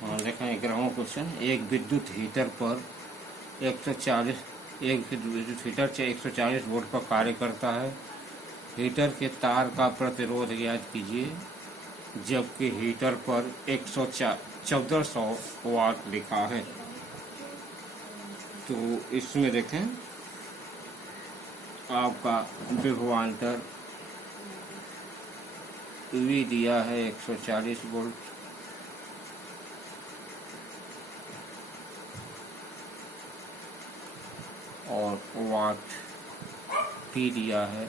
हाँ देखें 11वां क्वेश्चन। एक विद्युत हीटर पर 140 एक विद्युत हीटर 140 वोल्ट पर कार्य करता है। हीटर के तार का प्रतिरोध ज्ञात कीजिए, जबकि हीटर पर 1400 वाट लिखा है। तो इसमें देखें आपका विभवांतर V दिया है 140 वोल्ट, और वाट P दिया है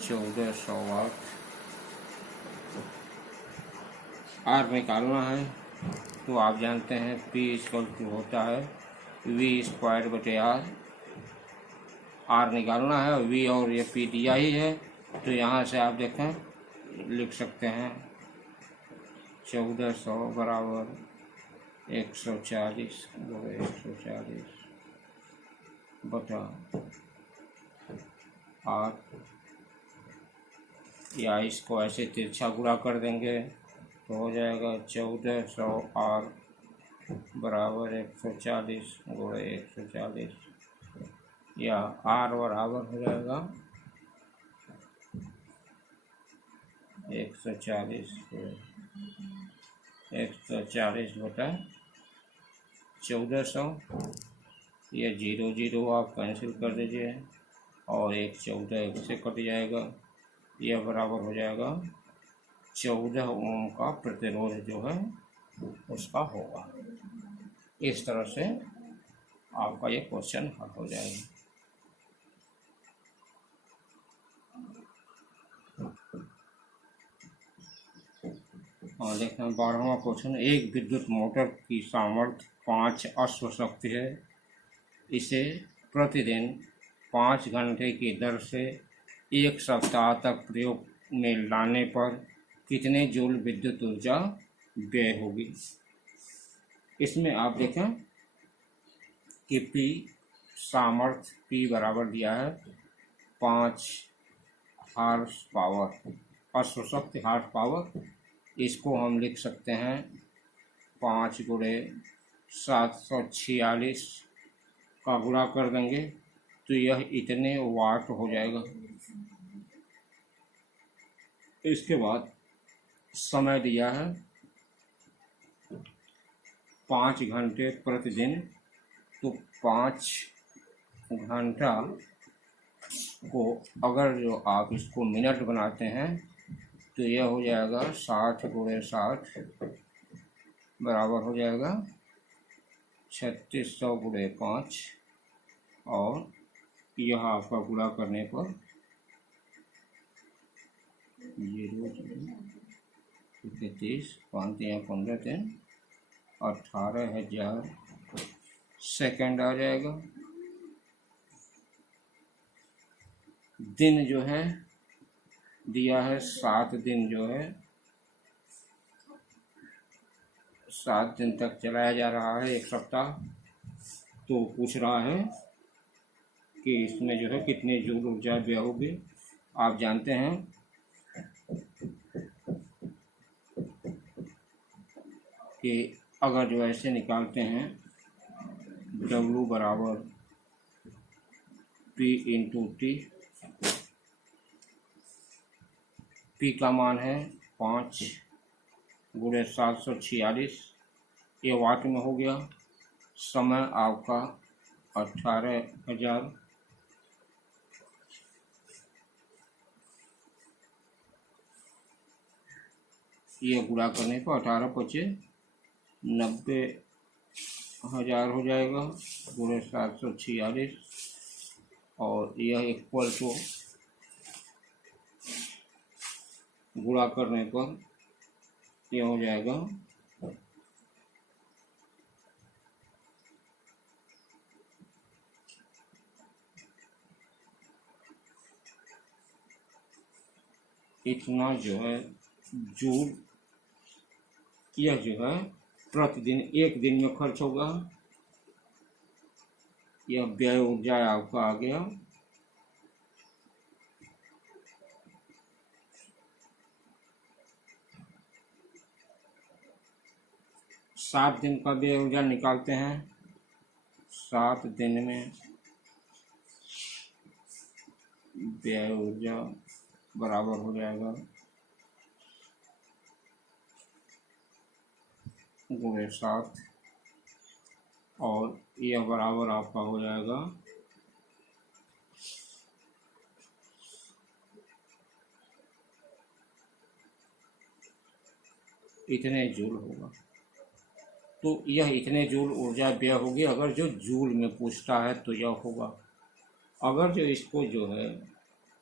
1400 वाट। R निकालना है तो आप जानते हैं P = होता है V²/R। R निकालना है, V और ये P दिया ही है, तो यहाँ से आप देखें लिख सकते हैं 1400 बराबर 140 बटा R, या इसको ऐसे तिरछा गुणा कर देंगे तो हो जाएगा 1400 R बराबर 140 गुणे 140, या R बराबर हो जाएगा 140 बटा 1400। ये 0 0 आप कैंसिल कर दीजिए और 1 14 1 से कट जाएगा। यह बराबर हो जाएगा 14 ओम का प्रतिरोध जो है उसका होगा। इस तरह से आपका ये क्वेश्चन हल हो जाएगा। और देखते हैं 12वां क्वेश्चन। एक विद्युत मोटर की सामर्थ्य 5 अश्वशक्ति है। इसे प्रतिदिन 5 घंटे की दर से 1 सप्ताह तक प्रयोग में लाने पर कितने जूल विद्युत ऊर्जा व्यय होगी। इसमें आप देखें कि P सामर्थ्य P बराबर दिया है 5 हार्स पावर, अश्वशक्ति हार्स पावर। इसको हम लिख सकते हैं 5 गुणे 746 का गुणा कर देंगे तो यह इतने वाट हो जाएगा। इसके बाद समय दिया है 5 घंटे प्रतिदिन, तो 5 घंटा को अगर जो आप इसको मिनट बनाते हैं तो यह हो जाएगा 60 गुणे 60 बराबर हो जाएगा 3600 गुणे 5, और यह आपका गुणा करने पर 0 5 या 15 दिन 18,000 सेकंड आ जाएगा। दिन जो है दिया है 7 दिन, जो है 7 दिन तक चलाया जा रहा है, 1 सप्ताह। तो पूछ रहा है कि इसमें जो है कितने जूल ऊर्जा व्यय होगी। आप जानते हैं कि अगर जो ऐसे निकालते हैं W बराबर P इंटू T, P का मान है 5 गुणे 746, ये वाट में हो गया। समय आपका 18,000, ये गुणा करने पर 18 × 5 90,000 हो जाएगा गुणे 746, और यह इक्वल टू गुणा करने पर यह हो जाएगा 1 जो है जूल, यह जो है प्रतिदिन 1 दिन में खर्च होगा। यह व्यय ऊर्जा आपका आ गया 7 दिन का व्यय ऊर्जा निकालते हैं। 7 दिन में व्यय ऊर्जा बराबर हो जाएगा गुणे 7, और यह बराबर आपका हो जाएगा इतने जूल होगा। तो यह इतने जूल ऊर्जा व्यय होगी। अगर जो जूल में पूछता है तो यह होगा। अगर जो इसको जो है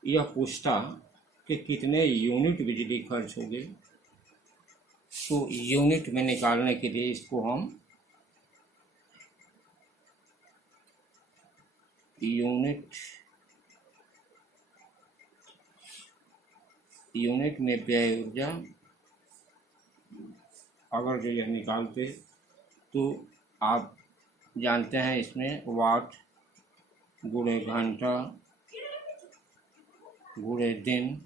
यह पूछता कि कितने यूनिट बिजली खर्च होगी, तो यूनिट में निकालने के लिए इसको हम यूनिट में व्यय ऊर्जा अगर जो यह निकालते तो आप जानते हैं इसमें वाट गुणे घंटा गुणे दिन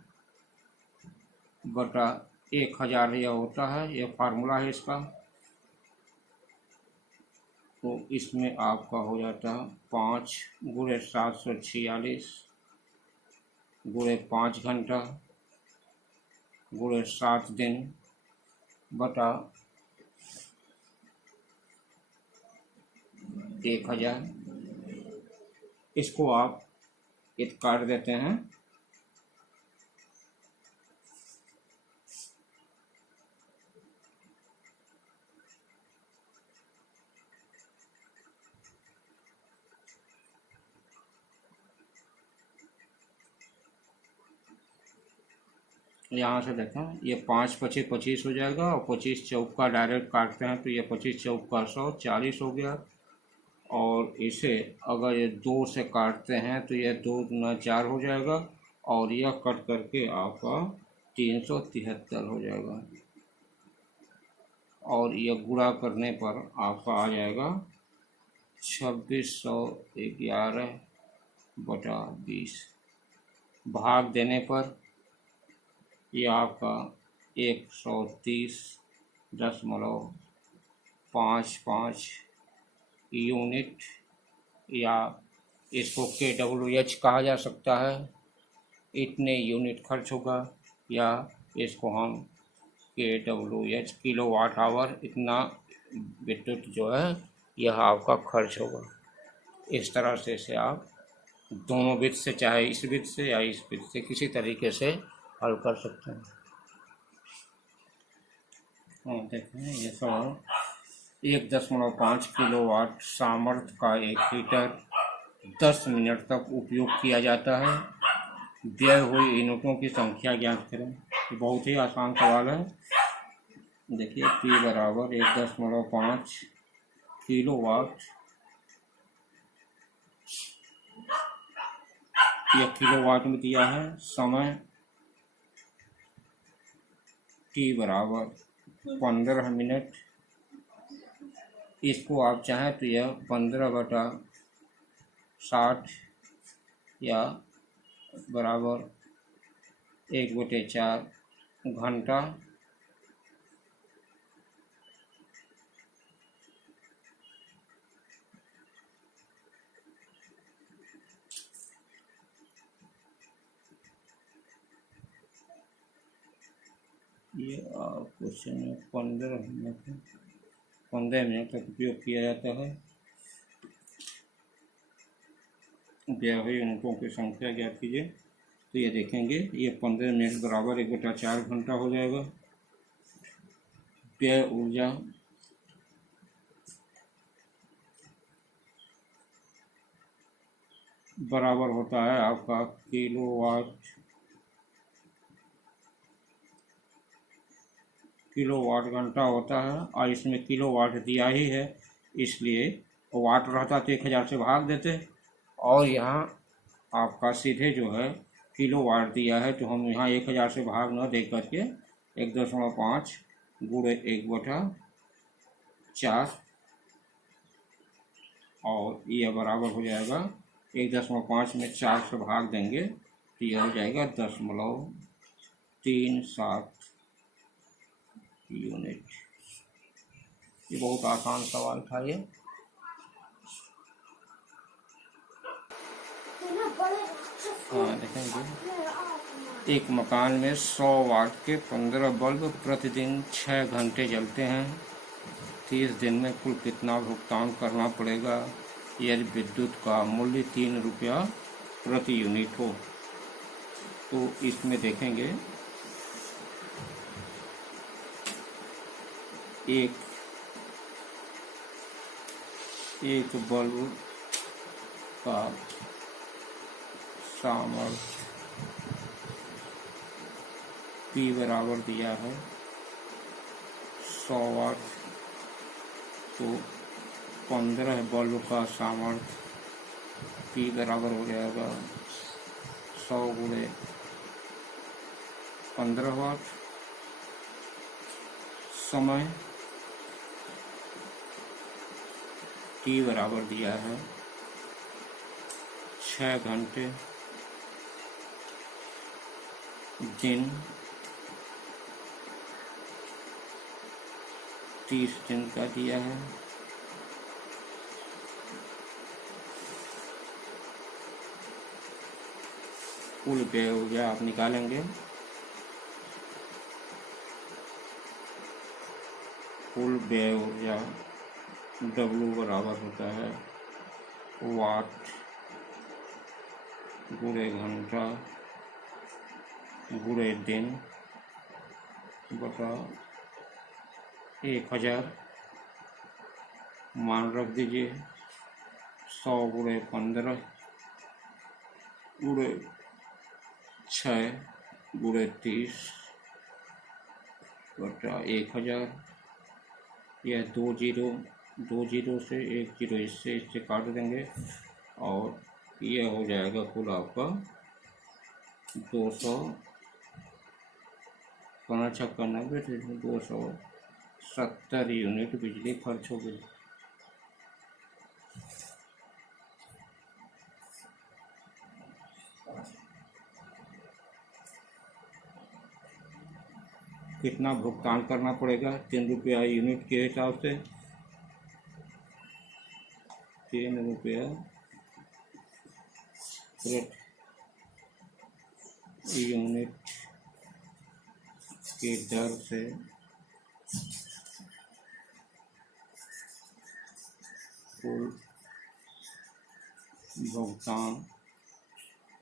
बटा 1000 यह होता है, यह फार्मूला है इसका। तो इसमें आपका हो जाता है 5 गुणे 746 गुणे 5 घंटा गुणे 7 दिन बटा 1000। इसको आप काट देते हैं। यहाँ से देखें, ये 5 पचे 25 हो जाएगा, और 25 चौका डायरेक्ट काटते हैं तो ये 25 चौका 100 40 हो गया। और इसे अगर ये 2 से काटते हैं तो ये 2 दूना 4 हो जाएगा, और यह कट करके आपका 373 हो जाएगा। और यह गुणा करने पर आपका आ जाएगा 2611 बटा 20। भाग देने पर यह आपका 130.55 यूनिट, या इसको KWH कहा जा सकता है, इतने यूनिट खर्च होगा। या इसको हम KWH किलोवाट आवर, इतना विद्युत जो है यह आपका खर्च होगा। इस तरह से इसे आप दोनों विध से, चाहे इस विध से या इस विध से, किसी तरीके से हल कर सकते हैं। देखें, ये सब 1.5 किलोवाट सामर्थ्य का एक हीटर 10 मिनट तक उपयोग किया जाता है। व्यय हुई यूनिटों की संख्या ज्ञात करें। ये बहुत ही आसान सवाल है। देखिए, P बराबर 1.5 किलोवाट, यह किलोवाट में दिया है। समय T बराबर 15 मिनट। इसको आप चाहें तो यह 15/60 या बराबर 1/4 घंटा। ये क्वेश्चन में 15 मिनट तक उपयोग किया जाता है। व्यय हुई यूनिटों की संख्या ज्ञात कीजिए। तो ये देखेंगे, ये 15 मिनट बराबर 1/4 घंटा हो जाएगा। व्यय ऊर्जा बराबर होता है आपका किलोवाट घंटा होता है, और इसमें किलोवाट दिया ही है, इसलिए वाट रहता तो 1000 से भाग देते, और यहाँ आपका सीधे जो है किलोवाट दिया है, तो हम यहाँ 1000 से भाग न दे करके 1.5 गुणे 1/4, और यह बराबर हो जाएगा 1.5 में 4 से भाग देंगे तो यह हो जाएगा 0.37 यूनिट। ये बहुत आसान सवाल था ये। हाँ देखेंगे, एक मकान में 100 वाट के 15 बल्ब प्रतिदिन 6 घंटे जलते हैं। 30 दिन में कुल कितना भुगतान करना पड़ेगा यदि विद्युत का मूल्य 3 रुपया प्रति यूनिट हो। तो इसमें देखेंगे, एक बल्ब का सामर्थ्य P बराबर दिया है 100 वाट, तो 15 बल्ब का सामर्थ्य P बराबर हो जाएगा 100 गुणे 15 वाट। समय T बराबर दिया है 6 घंटे। दिन 30 दिन का दिया है। कुल व्यय ऊर्जा आप निकालेंगे। कुल व्यय ऊर्जा W बराबर होता है वाट गुणे घंटा गुणे दिन बटा 1000। मान रख दीजिए 100 गुणे 15 गुणे 6 गुणे 30 बटा 1000। यह 2 जीरो से 1 जीरो इससे काट देंगे और यह हो जाएगा कुल आपका 200 छक्का 90 270 यूनिट बिजली खर्च हो गई। कितना भुगतान करना पड़ेगा 3 रुपया यूनिट के हिसाब से। 3 रुपया प्रति यूनिट की दर से कुल भुगतान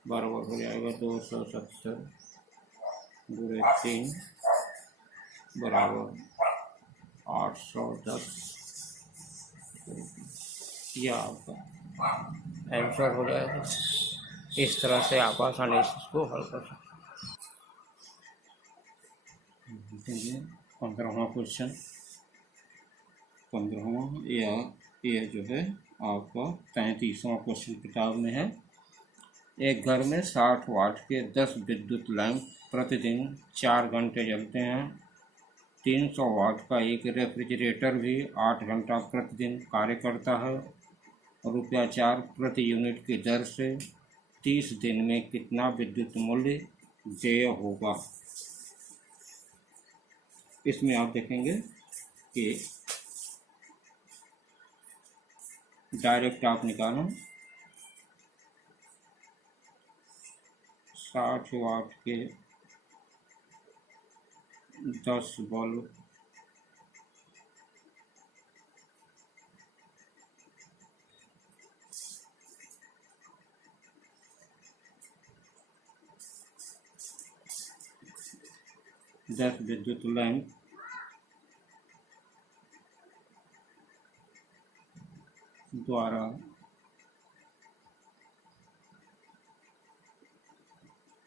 बराबर हो जाएगा 270 गुणे 3 बराबर 810। यह आपका आंसर हो जाएगा। इस तरह से आप आसानी से इसको हल कर सकते हैं। 15वां क्वेश्चन, 15वां यह जो है आपका 33वां क्वेश्चन किताब में है। एक घर में 60 वाट के 10 विद्युत लैंप प्रतिदिन 4 घंटे जलते हैं। 300 वाट का एक रेफ्रिजरेटर भी 8 घंटा प्रतिदिन कार्य करता है। ₹4 प्रति यूनिट की दर से 30 दिन में कितना विद्युत मूल्य व्यय होगा। इसमें आप देखेंगे कि डायरेक्ट आप निकालें 60 वाट के 10 बल्ब विद्युत लैंप द्वारा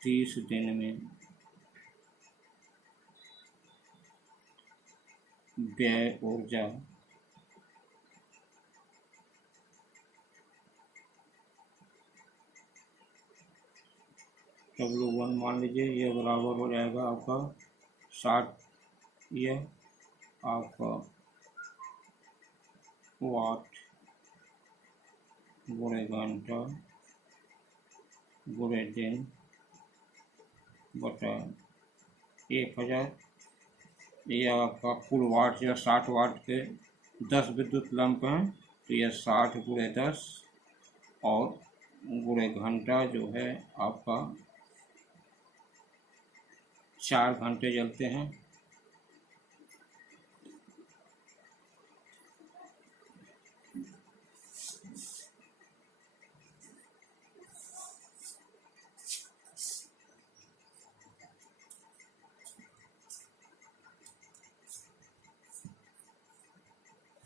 तीस दिन में व्यय ऊर्जा W1 मान लीजिए, यह बराबर हो जाएगा आपका 60, यह आपका वाट गुणे घंटा गुणे दिन बटा 1000। यह आपका कुल वाट या 60 वाट के 10 विद्युत लंप हैं तो यह 60 गुणे 10 और गुणे घंटा जो है आपका 4 घंटे जलते हैं।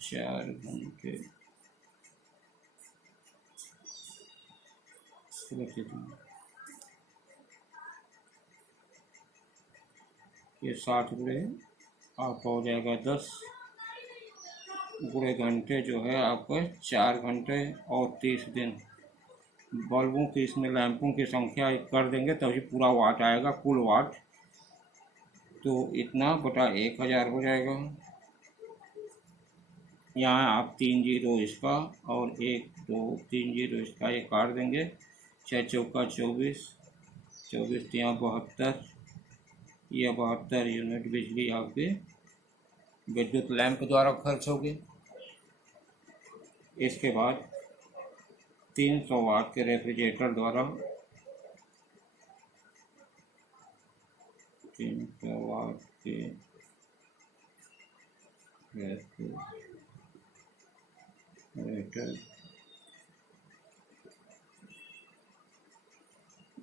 चार घंटे प्रतिदिन, ये 60 गुणे आपका हो जाएगा 10 गुणे घंटे जो है आपका 4 घंटे और 30 दिन। बल्बों की इसमें लैंपों की संख्या कर देंगे तभी पूरा वाट आएगा, कुल वाट। तो इतना बटा 1000 हो जाएगा। यहाँ आप 3 जीरो इसका और 1 2 3 जीरो इसका ये काट देंगे। 6 चौका 24, 24 यहाँ 72, यह 72 यूनिट बिजली आपके विद्युत लैंप द्वारा खर्च होगी। इसके बाद 300 वाट के रेफ्रिजरेटर द्वारा 300 वाट के रेफ्रिजरेटर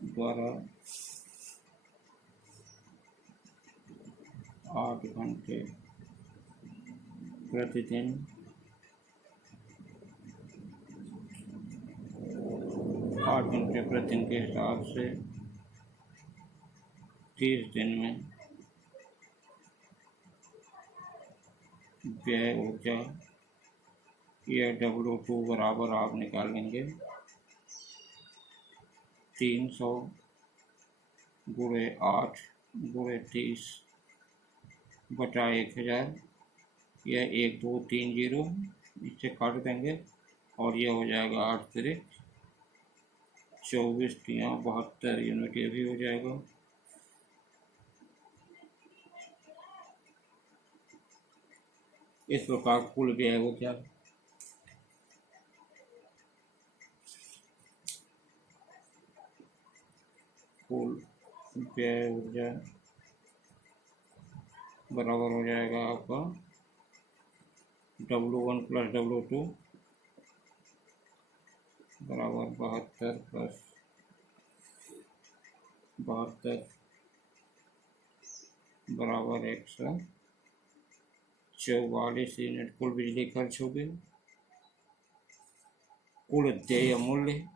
द्वारा 8 घंटे प्रतिदिन 8 घंटे प्रतिदिन के हिसाब से 30 दिन में व्यय ऊर्जा यह W2 बराबर आप निकालेंगे 300 गुणे 8 गुणे 30 बटा 1000। यह 1 2 3 जीरो इससे काट देंगे और यह हो जाएगा 8 तिरिक 24 यहाँ 72 यूनिट ये भी हो जाएगा। इस प्रकार कुल व्यय ऊर्जा बराबर हो जाएगा आपका W1 प्लस W2 बराबर 72 प्लस 72 बराबर 144 यूनिट कुल बिजली खर्च हो गई। कुल देय मूल्य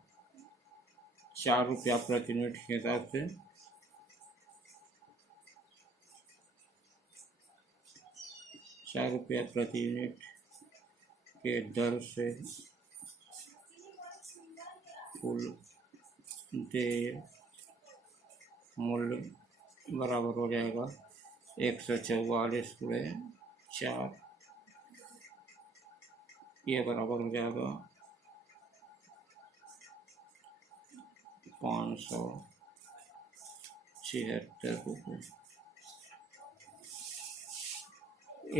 4 रुपया प्रति यूनिट के हिसाब से 4 रुपया प्रति यूनिट के दर से कुल देय मूल्य बराबर हो जाएगा 144 गुणे 4, ये बराबर हो जाएगा 576 रुपये।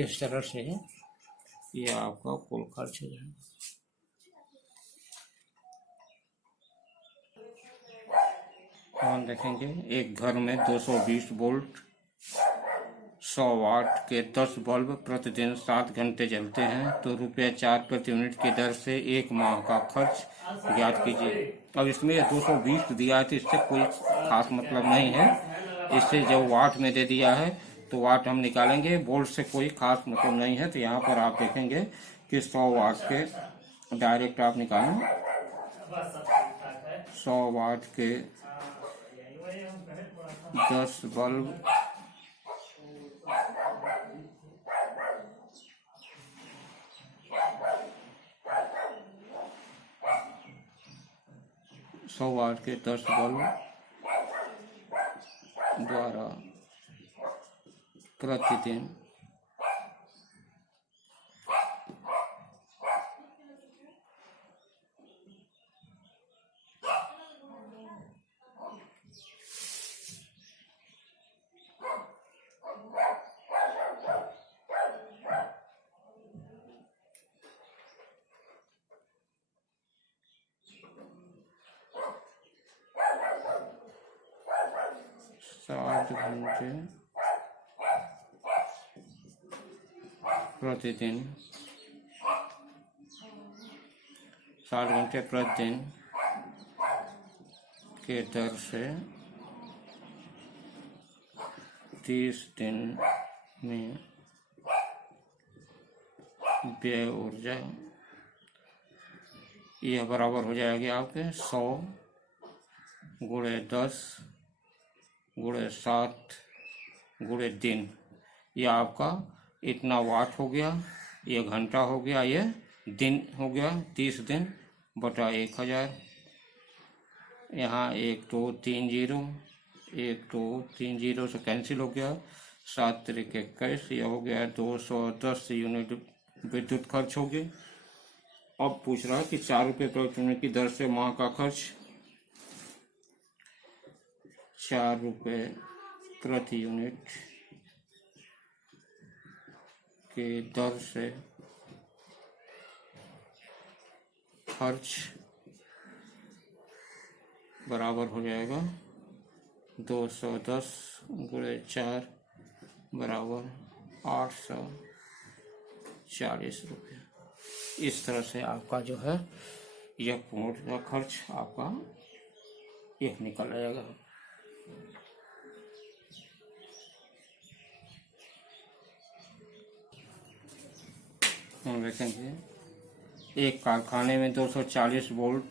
इस तरह से ये आपका कुल खर्च हो जाएगा। हम देखेंगे एक घर में 220 वोल्ट 100 वाट के 10 बल्ब प्रतिदिन 7 घंटे जलते हैं तो ₹4 प्रति यूनिट की दर से 1 माह का खर्च ज्ञात कीजिए। अब इसमें 220 दिया है तो इससे कोई खास मतलब नहीं है। इससे जो वाट में दे दिया है तो वाट हम निकालेंगे, वोल्ट से कोई खास मतलब नहीं है। तो यहाँ पर आप देखेंगे कि 100 वाट के डायरेक्ट आप निकालें 100 वाट के 10 बल्ब 100 वाट के 10 बल्ब द्वारा प्रतिदिन 60 घंटे प्रतिदिन 60 घंटे प्रतिदिन के दर से 30 दिन में व्यय ऊर्जा यह बराबर हो जाएगी आपके 100 गुणे 10 गुणे 7 गुणे दिन। यह आपका इतना वाट हो गया, ये घंटा हो गया, ये दिन हो गया। 30 दिन बटा 1000। यहाँ 1 2 3 0, 1 2 3 0 से कैंसिल हो गया। 7 तरीके 21, यह हो गया 210 यूनिट विद्युत खर्च हो गए। अब पूछ रहा है कि 4 रुपये प्रति यूनिट की दर से माह का खर्च। 4 रुपये प्रति यूनिट के दर से खर्च बराबर हो जाएगा 210 गुणे 4 बराबर 840 रुपये। इस तरह से आपका जो है यह पूर्ण खर्च आपका यह निकल आएगा। हम देखेंगे एक कारखाने में 240 वोल्ट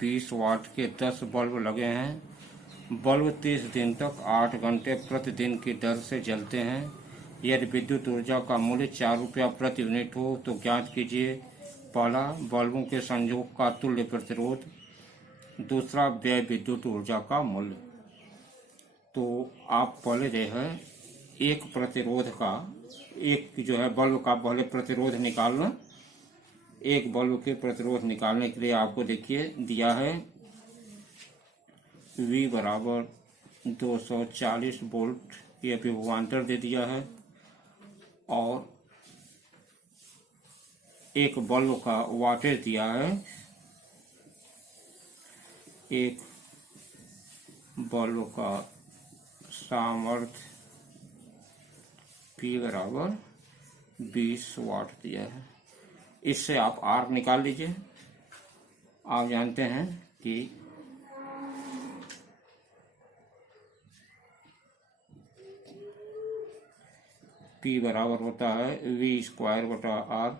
20 वाट के 10 बल्ब लगे हैं। बल्ब 30 दिन तक 8 घंटे प्रतिदिन की दर से जलते हैं। यदि विद्युत ऊर्जा का मूल्य 4 रुपया प्रति यूनिट हो तो ज्ञात कीजिए। पहला, बल्बों के संयोग का तुल्य प्रतिरोध। दूसरा, व्यय विद्युत ऊर्जा का मूल्य। तो आप पहले जो है एक प्रतिरोध का, एक जो है बल्ब का पहले प्रतिरोध निकालना। एक बल्ब के प्रतिरोध निकालने के लिए आपको देखिए दिया है V बराबर 240 वोल्ट, ये विभवांतर दे दिया है। और एक बल्ब का वाटेज दिया है। एक बल्ब का सामर्थ्य P बराबर 20 वाट दिया है। इससे आप R निकाल लीजिए। आप जानते हैं कि P बराबर होता है V स्क्वायर बटा R।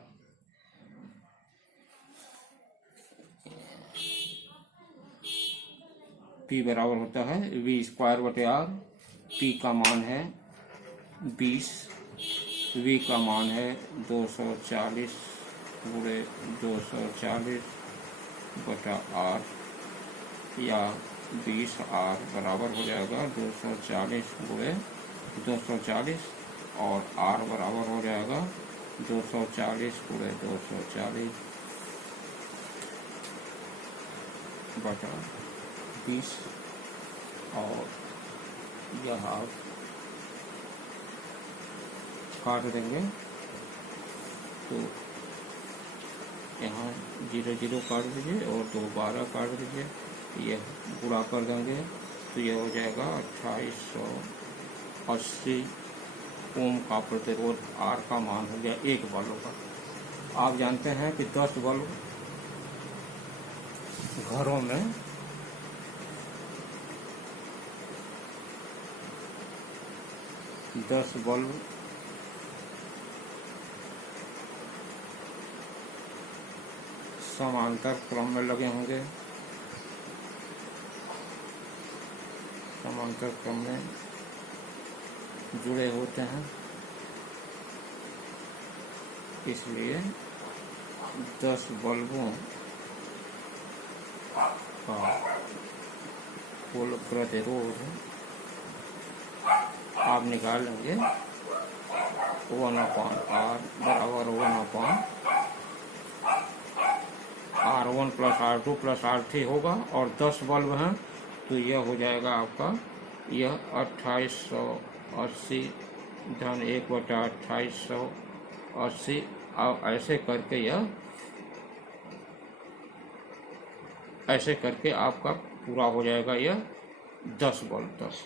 P बराबर होता है V स्क्वायर बटे R। P का मान है 20, V का मान है 240 गुणे 240 बटा R, या 20R बराबर हो जाएगा 240 गुणे 240, और R बराबर हो जाएगा 240 गुणे 240 बटा 20। और यह आप काट देंगे तो यहाँ 0 0 काट दीजिए और 2 12 काट दीजिए, यह गुणा कर देंगे तो यह हो जाएगा 2880 ओम का प्रतिरोध। R का मान हो गया एक बल्ब का। आप जानते हैं कि 10 बल्ब घरों में 10 बल्ब समांतर क्रम में लगे होंगे। समांतर क्रम में जुड़े होते हैं, इसलिए 10 बल्बों का कुल प्रतिरोध आप निकाल लेंगे 1/R बराबर 1/R1 plus R2 plus R3 होगा। और 10 बल्ब हैं तो यह हो जाएगा आपका यह 2880 धन 1/2880। अब ऐसे करके आपका पूरा हो जाएगा यह 10 बल्ब 10।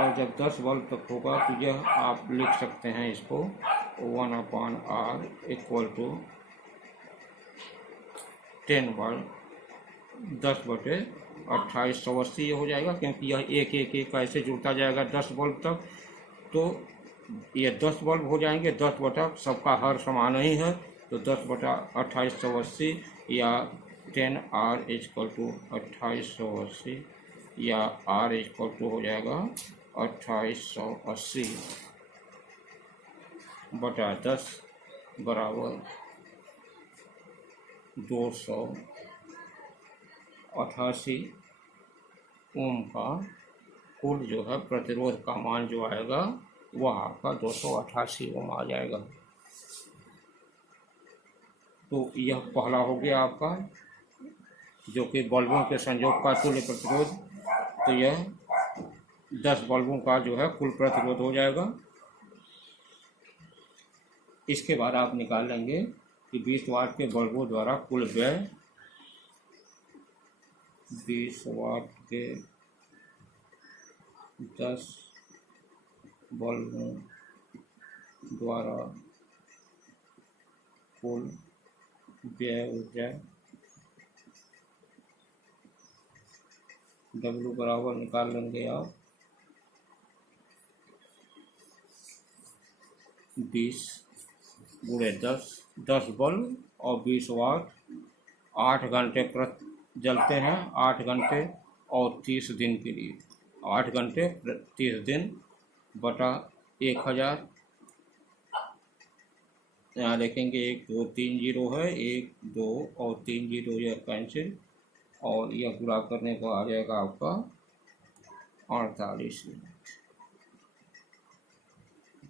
और जब 10 बल्ब तक होगा तो यह आप लिख सकते हैं इसको 1/r इक्वल टू 10 बल्ब 10/2880 ये हो जाएगा, क्योंकि यह एक एक एक ऐसे जुड़ता जाएगा 10 बल्ब तक। तो ये 10 बल्ब हो जाएंगे, 10 बटा सबका हर समान ही है, तो 10/2880 या 10r इक्वल टू 2880 या r इक्वल टू हो जाएगा 2880 बटा 10 बराबर 288 ओम का कुल जो है प्रतिरोध का मान जो आएगा वह आपका 288 ओम आ जाएगा। तो यह पहला हो गया आपका जो कि बल्बों के संयोग का तुल्य प्रतिरोध। तो यह 10 बल्बों का जो है कुल प्रतिरोध हो जाएगा। इसके बाद आप निकाल लेंगे कि 20 वाट के बल्बों द्वारा कुल व्यय 20 वाट के 10 बल्बों द्वारा कुल व्यय ऊर्जा W बराबर निकाल लेंगे आप 20 गुणे 10 बल्ब और 20 वाट 8 घंटे जलते हैं, 8 घंटे और 30 दिन के लिए 8 घंटे 30 दिन बटा 1000। यहाँ देखेंगे 1 2 3 जीरो है, 1 2 और 3 जीरो यह कैंसिल, और यह पूरा करने को आ जाएगा आपका 48 मिनट।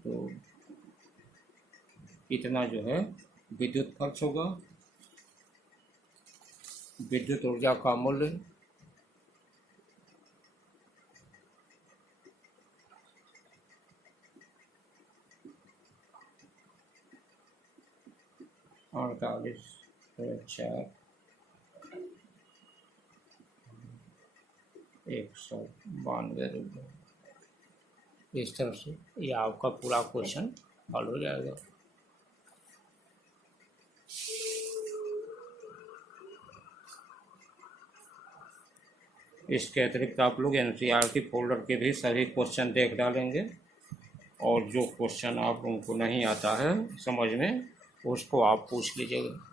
तो इतना जो है विद्युत खर्च होगा। विद्युत ऊर्जा का मूल्य 48,192 रुपये। इस तरह से ये आपका पूरा क्वेश्चन हल हो जाएगा। इसके अतिरिक्त आप लोग NCERT फोल्डर के भी सभी क्वेश्चन देख डालेंगे, और जो क्वेश्चन आप लोगों को नहीं आता है समझ में उसको आप पूछ लीजिएगा।